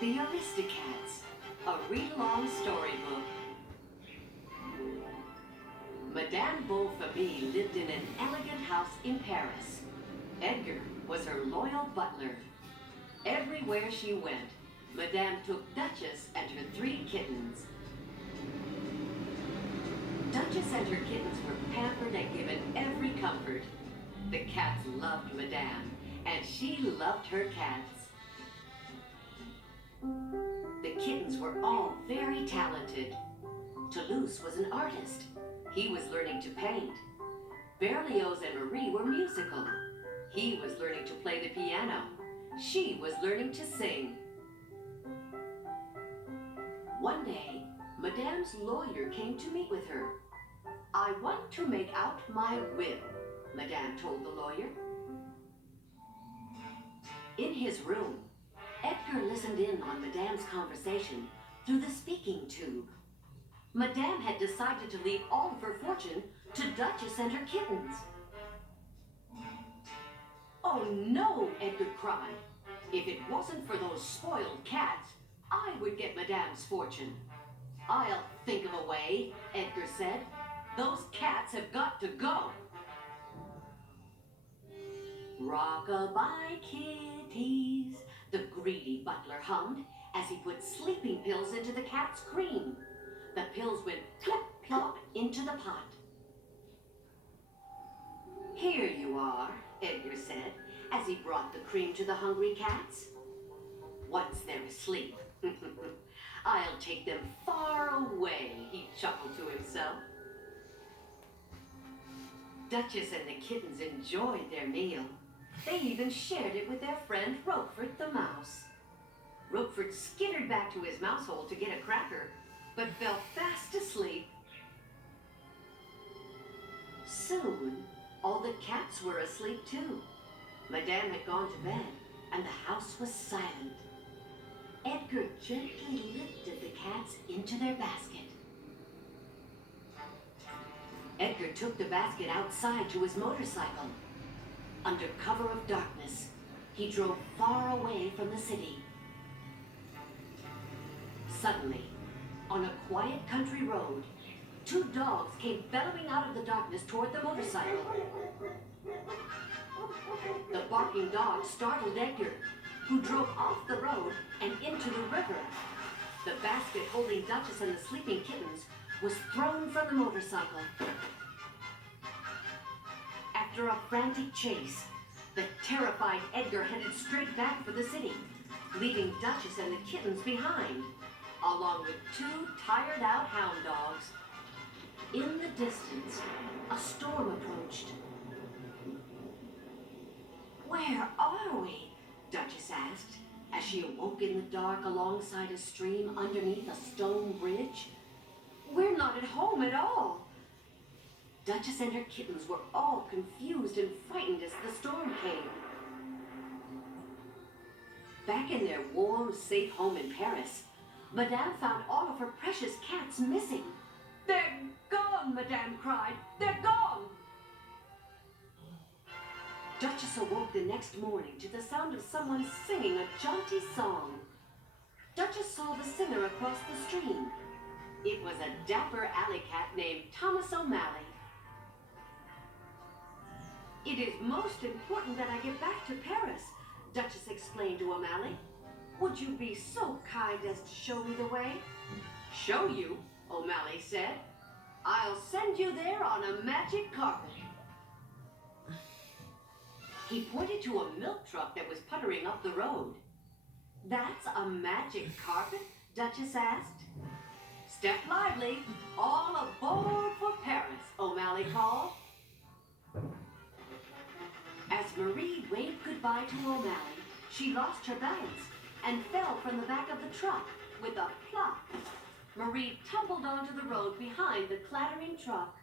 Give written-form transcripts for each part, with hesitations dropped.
The Aristocats, a read-along storybook. Madame Bovary lived in an elegant house in Paris. Edgar was her loyal butler. Everywhere she went, Madame took Duchess and her 3 kittens. Duchess and her kittens were pampered and given every comfort. The cats loved Madame, and she loved her cats. The kittens were all very talented. Toulouse was an artist. He was learning to paint. Berlioz and Marie were musical. He was learning to play the piano. She was learning to sing. One day, Madame's lawyer came to meet with her. "I want to make out my will," Madame told the lawyer. In his room, Edgar listened in on Madame's conversation through the speaking tube. Madame had decided to leave all of her fortune to Duchess and her kittens. "Oh no," Edgar cried. "If it wasn't for those spoiled cats, I would get Madame's fortune." "I'll think of a way," Edgar said. "Those cats have got to go." "Rock-a-bye, kitties," the greedy butler hummed as he put sleeping pills into the cat's cream. The pills went plop-plop into the pot. "Here you are," Edgar said as he brought the cream to the hungry cats. "Once they're asleep, I'll take them far away," he chuckled to himself. Duchess and the kittens enjoyed their meal. They even shared it with their friend Roquefort the mouse. Roquefort skittered back to his mouse hole to get a cracker, but fell fast asleep. Soon, all the cats were asleep too. Madame had gone to bed, and the house was silent. Edgar gently lifted the cats into their basket. Edgar took the basket outside to his motorcycle. Under cover of darkness, he drove far away from the city. Suddenly, on a quiet country road, 2 dogs came bellowing out of the darkness toward the motorcycle. The barking dogs startled Edgar, who drove off the road and into the river. The basket holding Duchess and the sleeping kittens was thrown from the motorcycle. After a frantic chase, the terrified Edgar headed straight back for the city, leaving Duchess and the kittens behind, along with 2 tired-out hound dogs. In the distance, a storm approached. "Where are we?" Duchess asked, as she awoke in the dark alongside a stream underneath a stone bridge. "We're not at home at all." Duchess and her kittens were all confused and frightened as the storm came. Back in their warm, safe home in Paris, Madame found all of her precious cats missing. "They're gone," Madame cried. "They're gone!" Duchess awoke the next morning to the sound of someone singing a jaunty song. Duchess saw the singer across the stream. It was a dapper alley cat named Thomas O'Malley. "It is most important that I get back to Paris," Duchess explained to O'Malley. "Would you be so kind as to show me the way?" "Show you?" O'Malley said. "I'll send you there on a magic carpet." He pointed to a milk truck that was puttering up the road. "That's a magic carpet?" Duchess asked. "Step lively, all aboard for Paris," O'Malley called. As Marie waved goodbye to O'Malley, she lost her balance and fell from the back of the truck with a plop. Marie tumbled onto the road behind the clattering truck.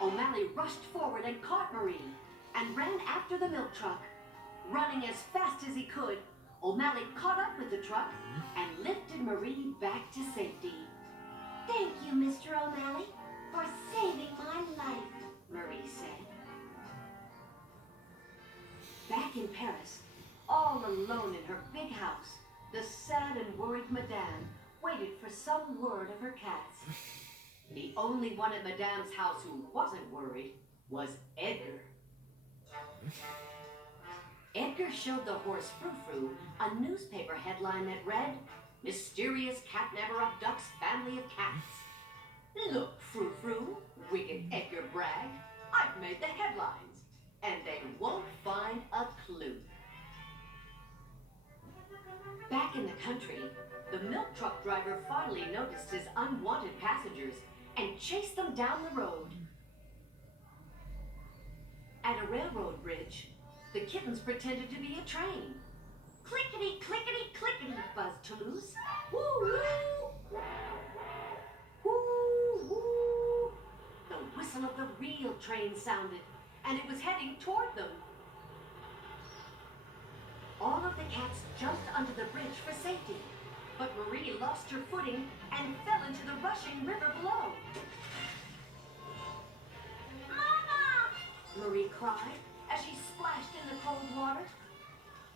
O'Malley rushed forward and caught Marie and ran after the milk truck. Running as fast as he could, O'Malley caught up with the truck and lifted Marie back to safety. "Thank you, Mr. O'Malley, for saving my life," Marie said. Back in Paris, All alone in her big house, the sad and worried Madame waited for some word of her cats. The only one at Madame's house who wasn't worried was Edgar. Edgar showed the horse Frou-Frou a newspaper headline that read, "Mysterious cat never abducts family of cats." "Look, Frou-Frou," wicked Edgar bragged, "I've made the headlines, and they won't find a clue." Back in the country, the milk truck driver finally noticed his unwanted passengers and chased them down the road. At a railroad bridge, the kittens pretended to be a train. "Clickety, clickety, clickety," buzzed Toulouse. "Woo-woo! Woo-woo!" The whistle of the real train sounded, and it was heading toward them. All of the cats jumped under the bridge for safety, but Marie lost her footing and fell into the rushing river below. "Mama!" Marie cried as she splashed in the cold water.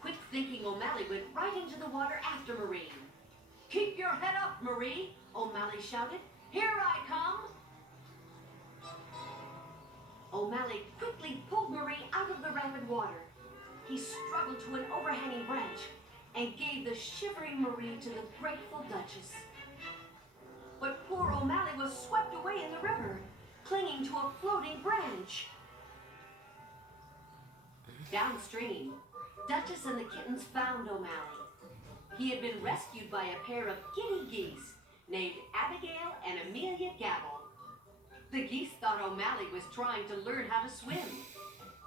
Quick-thinking O'Malley went right into the water after Marie. "Keep your head up, Marie!" O'Malley shouted. "Here I come!" O'Malley quickly pulled Marie out of the rapid water. He struggled to an overhanging branch and gave the shivering Marie to the grateful Duchess. But poor O'Malley was swept away in the river, clinging to a floating branch. Downstream, Duchess and the kittens found O'Malley. He had been rescued by a pair of giddy geese named Abigail and Amelia Gabble. The geese thought O'Malley was trying to learn how to swim.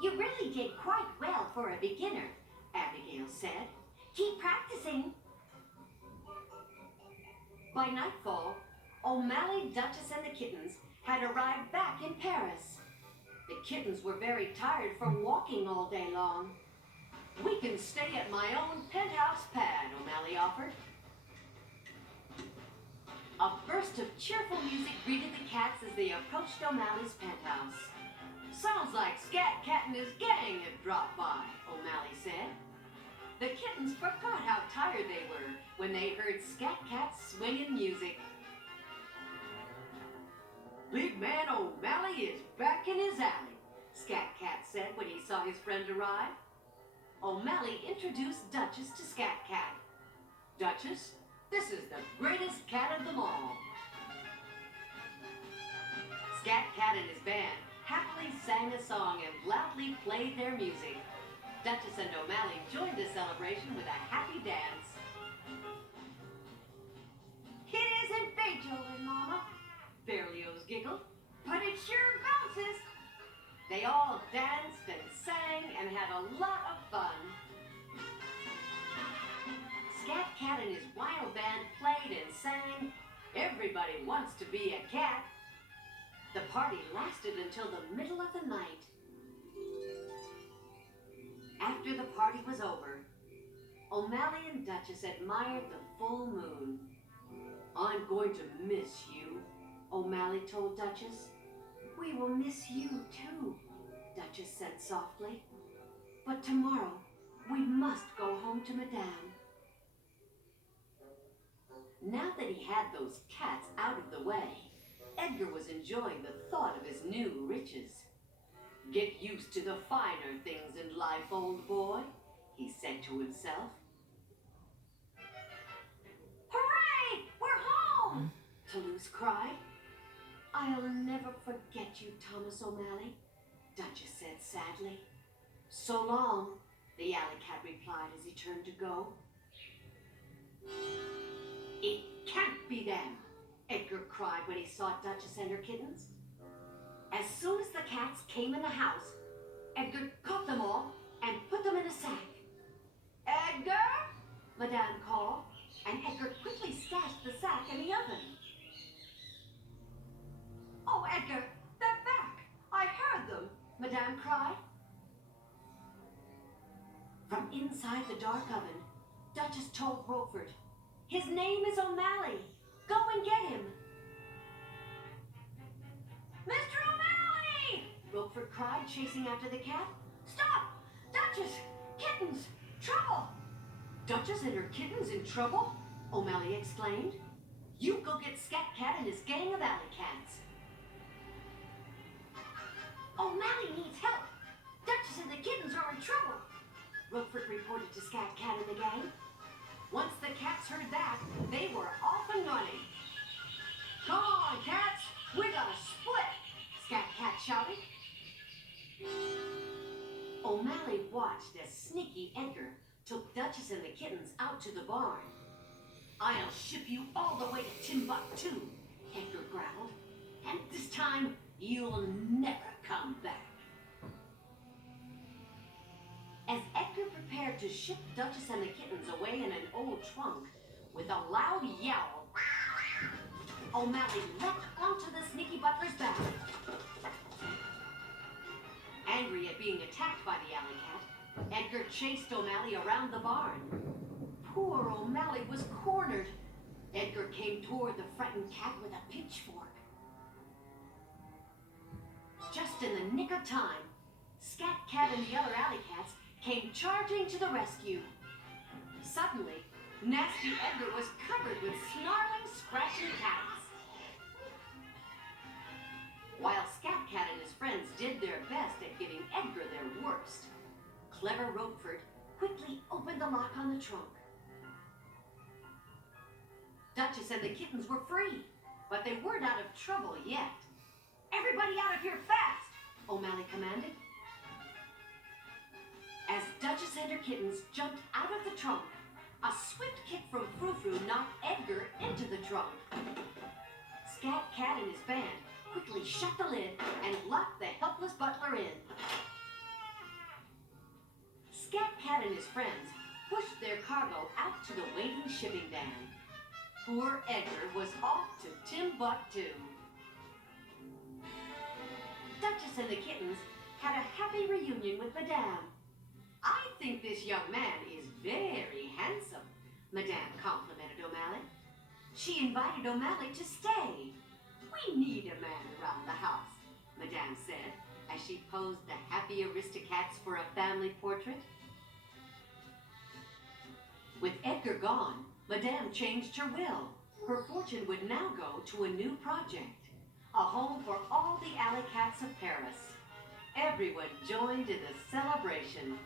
"You really did quite well for a beginner," Abigail said. "Keep practicing." By nightfall, O'Malley, Duchess, and the kittens had arrived back in Paris. The kittens were very tired from walking all day long. "We can stay at my own penthouse pad," O'Malley offered. A burst of cheerful music greeted the cats as they approached O'Malley's penthouse. "Sounds like Scat Cat and his gang have dropped by," O'Malley said. The kittens forgot how tired they were when they heard Scat Cat's swinging music. "Big man O'Malley is back in his alley," Scat Cat said when he saw his friend arrive. O'Malley introduced Duchess to Scat Cat. "Duchess, this is the greatest cat of them all." Scat Cat and his band happily sang a song and loudly played their music. Duchess and O'Malley joined the celebration with a happy dance. "It isn't Beethoven, Mama," Berlioz giggled, "but it sure bounces." They all danced and sang and had a lot of fun. Scat Cat and his wild band played and sang "Everybody Wants to Be a Cat." The party lasted until the middle of the night. After the party was over, O'Malley and Duchess admired the full moon. "I'm going to miss you," O'Malley told Duchess. "We will miss you too," Duchess said softly. "But tomorrow we must go home to Madame." Now that he had those cats out of the way, Edgar was enjoying the thought of his new riches. "Get used to the finer things in life, old boy," he said to himself. "Hooray! We're home!" Toulouse cried. "I'll never forget you, Thomas O'Malley," Duchess said sadly. "So long," the alley cat replied as he turned to go. "It can't be them," Edgar cried when he saw Duchess and her kittens. As soon as the cats came in the house, Edgar caught them all and put them in a sack. "Edgar!" Madame called, and Edgar quickly stashed the sack in the oven. "Oh, Edgar, they're back! I heard them!" Madame cried. From inside the dark oven, Duchess told Roquefort, "His name is O'Malley. Go and get him." "Mr. O'Malley!" Roquefort cried, chasing after the cat. "Stop! Duchess! Kittens! Trouble! Duchess and her kittens in trouble? O'Malley exclaimed. You go get Scat Cat and his gang of alley cats. O'Malley needs help. Duchess and the kittens are in trouble, Roquefort reported to Scat Cat and the gang. Once the cats heard that, they were off and running. Come on, cats! We're gonna split! Scat Cat shouted. O'Malley watched as sneaky Edgar took Duchess and the kittens out to the barn. I'll ship you all the way to Timbuktu, Edgar growled, and this time you'll never come back. As Edgar prepared to ship Duchess and the kittens away in an old trunk, with a loud yowl, O'Malley leapt onto the sneaky butler's back. Angry at being attacked by the alley cat, Edgar chased O'Malley around the barn. Poor O'Malley was cornered. Edgar came toward the frightened cat with a pitchfork. Just in the nick of time, Scat Cat and the other alley cats came charging to the rescue. Suddenly, nasty Edgar was covered with snarling, scratching cats. While Scat Cat and his friends did their best at giving Edgar their worst, clever Roquefort quickly opened the lock on the trunk. Duchess and the kittens were free, but they weren't out of trouble yet. Everybody out of here fast, O'Malley commanded. As Duchess and her kittens jumped out of the trunk, a swift kick from Frou-Frou knocked Edgar into the trunk. Scat Cat and his band quickly shut the lid and locked the helpless butler in. Scat Cat and his friends pushed their cargo out to the waiting shipping van. Poor Edgar was off to Timbuktu. Duchess and the kittens had a happy reunion with Madame. I think this young man is very handsome, Madame complimented O'Malley. She invited O'Malley to stay. We need a man around the house, Madame said, as she posed the happy Aristocats for a family portrait. With Edgar gone, Madame changed her will. Her fortune would now go to a new project, a home for all the alley cats of Paris. Everyone joined in the celebration.